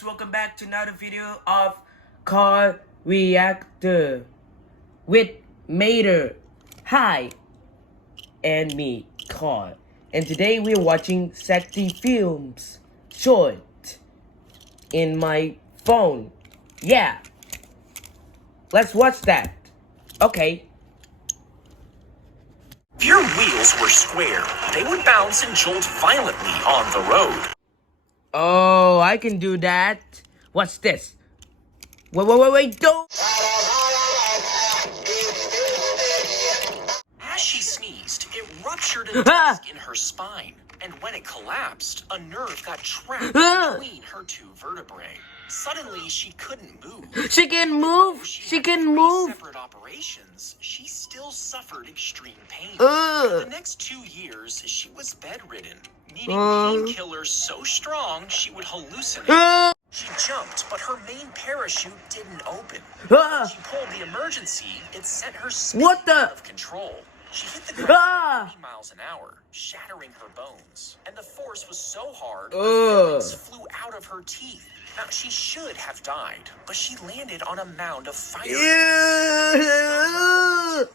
guys, welcome back to another video of Car Reactor with Mater, hi, and me, Car. And today we're watching Zack D films short in my phone. Yeah, let's watch that. Okay. If your wheels were square, they would bounce and jolt violently on the road. Oh, I can do that. What's this? Wait, don't! As she sneezed, it ruptured a disc in her spine. And when it collapsed, a nerve got trapped between her two vertebrae. Suddenly, she couldn't move. She can move! She can move! Separate operations, she still suffered extreme pain. For the next 2 years, she was bedridden, needing painkillers so strong she would hallucinate. She jumped, but her main parachute didn't open. When she pulled the emergency, it sent her spinning out of control. She hit the ground 80 miles an hour, shattering her bones. And the force was so hard, the fillings flew out of her teeth. Now, she should have died, but she landed on a mound of fire. 200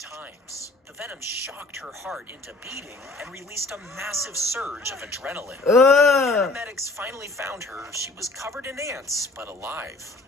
times. The venom shocked her heart into beating and released a massive surge of adrenaline. When paramedics finally found her, she was covered in ants, but alive.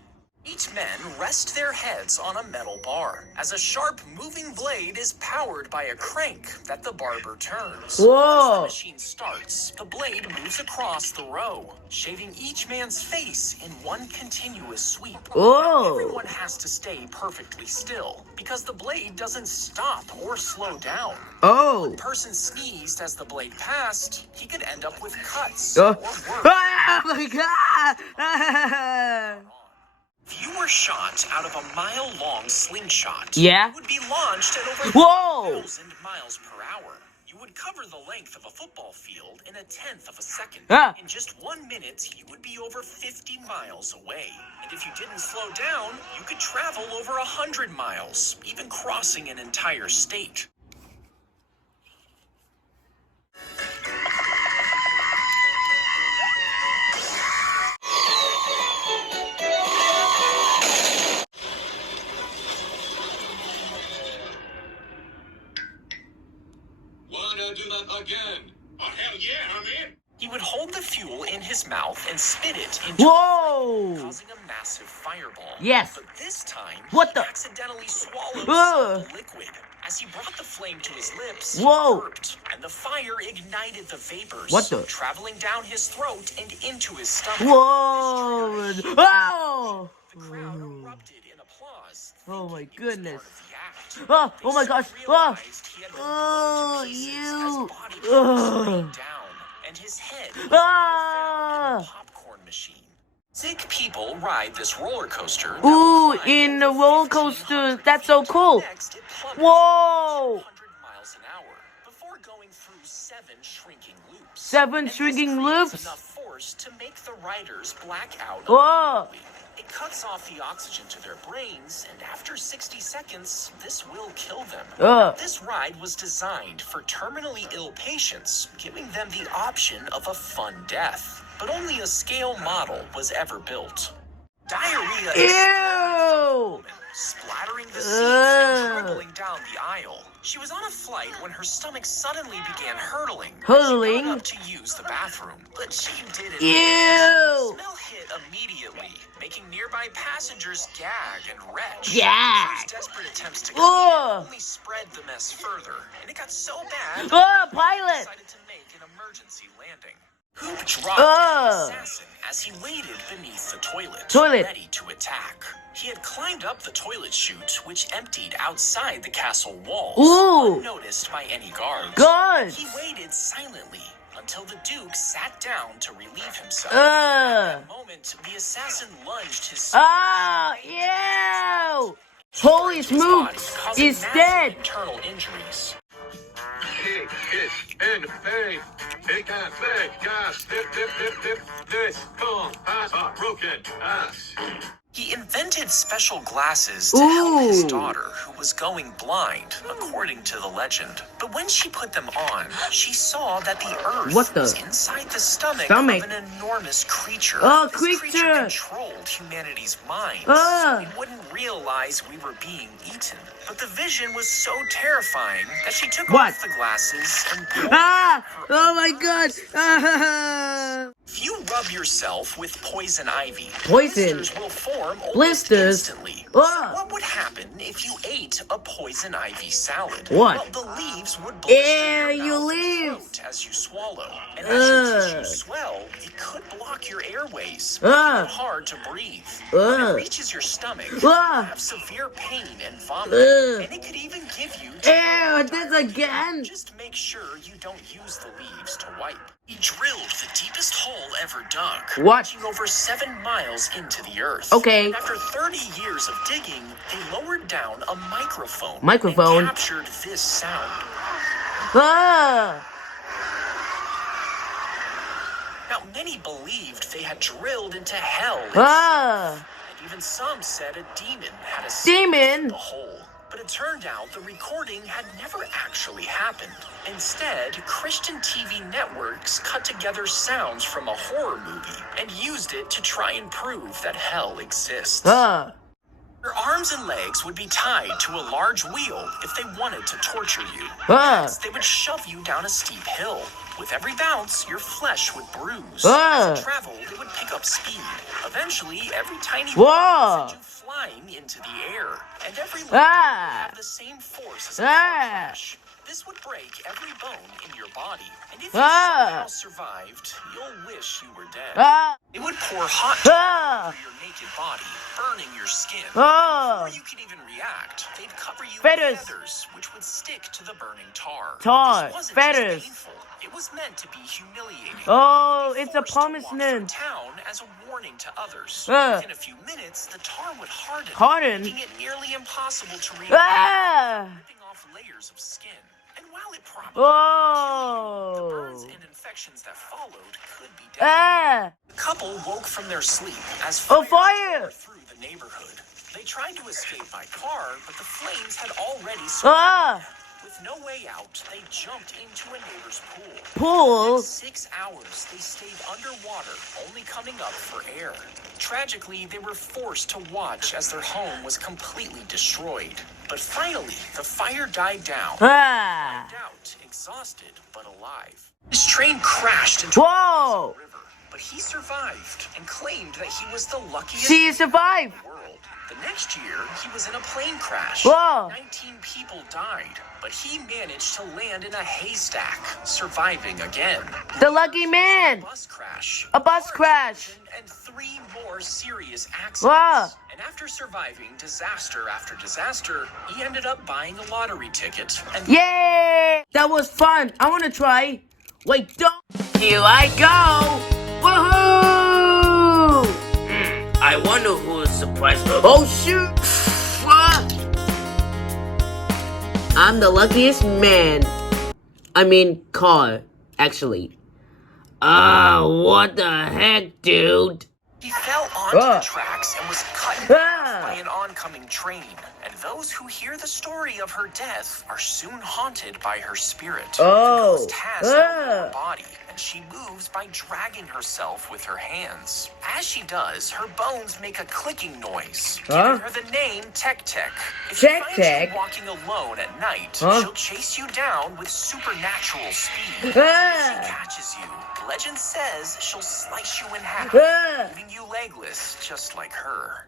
8 men rest their heads on a metal bar, as a sharp moving blade is powered by a crank that the barber turns. Once the machine starts, the blade moves across the row, shaving each man's face in one continuous sweep. Everyone has to stay perfectly still, because the blade doesn't stop or slow down. One person sneezed as the blade passed, he could end up with cuts or worse. Oh my god! If you were shot out of a mile-long slingshot, you would be launched at over 1,000 miles per hour. You would cover the length of a football field in a tenth of a second. In just 1 minute, you would be over 50 miles away. And if you didn't slow down, you could travel over 100 miles, even crossing an entire state. Do that again. Oh, hell yeah, I'm in. He would hold the fuel in his mouth and spit it into a flame, causing a massive fireball. But this time, he accidentally swallowed some liquid. As he brought the flame to his lips, he burped, and the fire ignited the vapors, traveling down his throat and into his stomach. The crowd erupted in applause. Oh my goodness. Oh my gosh. Down, and his head was found in the popcorn machine. Sick people ride this roller coaster. In the roller coaster. That's so cool. Whoa! 100 miles an hour before going through 7 shrinking loops. 7 shrinking loops? Enough force to make the riders black out. It cuts off the oxygen to their brains, and after 60 seconds, this will kill them. This ride was designed for terminally ill patients, giving them the option of a fun death. But only a scale model was ever built. Diarrhea is splattering the seats and dribbling down the aisle. She was on a flight when her stomach suddenly began hurtling. She got up to use the bathroom, but she didn't. The smell hit immediately, making nearby passengers gag and retch. Those desperate attempts to clean only spread the mess further, and it got so bad Pilot decided to make an emergency landing. Hoop dropped the assassin as he waited beneath the toilet, ready to attack. He had climbed up the toilet chute, which emptied outside the castle walls, unnoticed by any guards. He waited silently until the Duke sat down to relieve himself. At that moment, the assassin lunged his Holy smokes! He's dead! Internal injuries. Broken ass. He invented special glasses to help his daughter, who was going blind, according to the legend. But when she put them on, she saw that the Earth was inside the stomach of an enormous creature. This creature controlled humanity's minds, so we wouldn't realize we were being eaten. But the vision was so terrifying that she took off the glasses and oh my god! If you rub yourself with poison ivy, Poison. blisters will form almost Blisters. instantly. So what would happen if you ate a poison ivy salad? What? Well, the leaves would blister your you mouth and leave. throat as you swallow. And as your tissues swell, it could block your airways, making it hard to breathe. When it reaches your stomach, you have severe pain and vomiting. And it could even give you this again? Just make sure you don't use the leaves to wipe. He drilled the deepest hole ever dug, reaching over 7 miles into the earth. Okay. And after 30 years of digging, they lowered down a microphone. Microphone. And captured this sound. Now, many believed they had drilled into hell. And even some said a demon had escaped from the hole. But it turned out the recording had never actually happened. Instead, Christian TV networks cut together sounds from a horror movie and used it to try and prove that hell exists. Your arms and legs would be tied to a large wheel if they wanted to torture you. Next, they would shove you down a steep hill. With every bounce, your flesh would bruise. As it traveled, it would pick up speed. Eventually, every tiny bump would send you flying into the air. And every limb would have the same force as a flash. This would break every bone in your body. And if you somehow survived, you'll wish you were dead. It would pour hot tar over your naked body, burning your skin. Before you could even react, they'd cover you with feathers, which would stick to the burning tar. This wasn't just painful. It was meant to be humiliating. It's a punishment. Town as a warning to others. Within a few minutes, the tar would harden, making it nearly impossible to read, ripping off layers of skin. And while it probably would kill you, the burns and infections that followed could be deadly. The couple woke from their sleep as fire tore through the neighborhood. They tried to escape by car, but the flames had already surrounded them. With no way out, they jumped into a neighbor's pool. For 6 hours, they stayed underwater, only coming up for air. Tragically, they were forced to watch as their home was completely destroyed. But finally, the fire died down. Out, exhausted, but alive. His train crashed into a river, but he survived and claimed that he was the luckiest man in the world. The next year, he was in a plane crash. 19 people died, but he managed to land in a haystack, surviving again. The lucky man! A bus crash. And 3 more serious accidents. And after surviving disaster after disaster, he ended up buying a lottery ticket. And yay! That was fun. I want to try. Wait, don't. Here I go. Woohoo! I wonder who is surprised. Oh, shoot! I'm the luckiest man. I mean, car, actually. What the heck, dude? He fell onto the tracks and was cut in half by an oncoming train. And those who hear the story of her death are soon haunted by her spirit. The ghost has no body, and she moves by dragging herself with her hands. As she does, her bones make a clicking noise, giving her the name Tech Tech. If she finds you walking alone at night, she'll chase you down with supernatural speed. If she catches you, legend says she'll slice you in half, leaving you legless, just like her.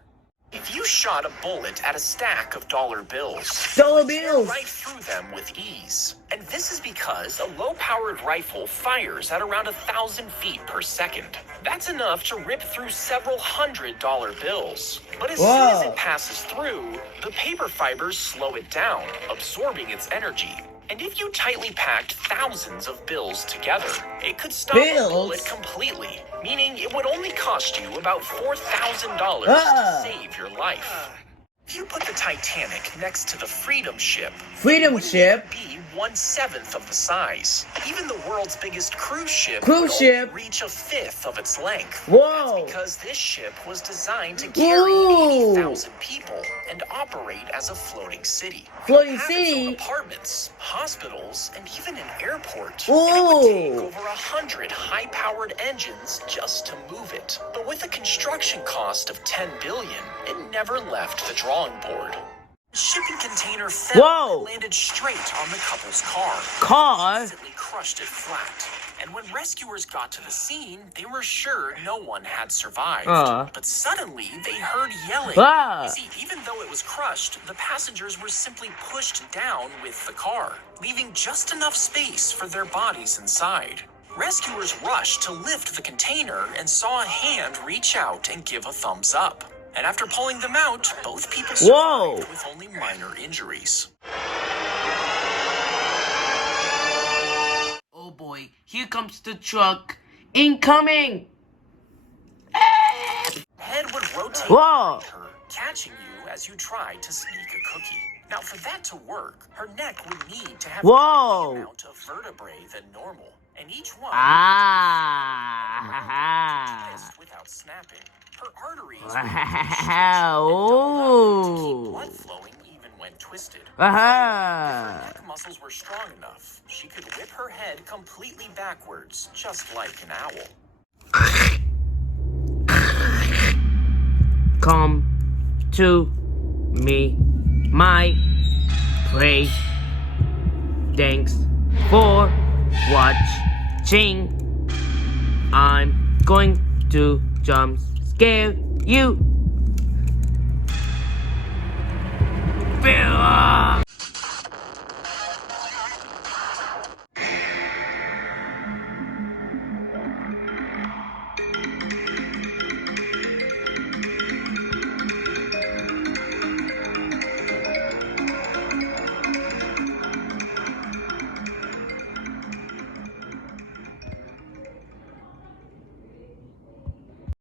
If you shot a bullet at a stack of dollar bills, you'll tear right through them with ease. And this is because a low-powered rifle fires at around 1,000 feet per second. That's enough to rip through several $100 bills. But as soon as it passes through, the paper fibers slow it down, absorbing its energy. And if you tightly packed thousands of bills together, it could stop a bullet completely, meaning it would only cost you about $4,000 to save your life. If you put the Titanic next to the Freedom Ship, Freedom it wouldn't Ship? even be 1/7 of the size. Even the world's biggest cruise ship Cruise would ship? only reach 1/5 of its length. Whoa. That's because this ship was designed to carry Ooh. 80,000 people and operate as a floating city. Floating It had city? its own apartments, hospitals, and even an airport. Ooh. And it would take over 100 high-powered engines just to move it. But with a construction cost of $10 billion, it never left the drawing board. The shipping container fell Whoa. and landed straight on the couple's car. Car? It instantly crushed it flat. And when rescuers got to the scene, they were sure no one had survived. But suddenly, they heard yelling. You see, even though it was crushed, the passengers were simply pushed down with the car, leaving just enough space for their bodies inside. Rescuers rushed to lift the container and saw a hand reach out and give a thumbs up. And after pulling them out, both people survived with only minor injuries. Oh boy, here comes the truck. Incoming! Head would rotate Whoa. behind her, catching you as you tried to sneak a cookie. Now, for that to work, her neck would need to have a Whoa. amount of vertebrae than normal, and each one twist without snapping. Her arteries would need to keep blood flowing even when twisted. If her neck muscles were strong enough, she could whip her head completely backwards, just like an owl. Come to me, my prey. Thanks for watching. I'm going to jump scare you.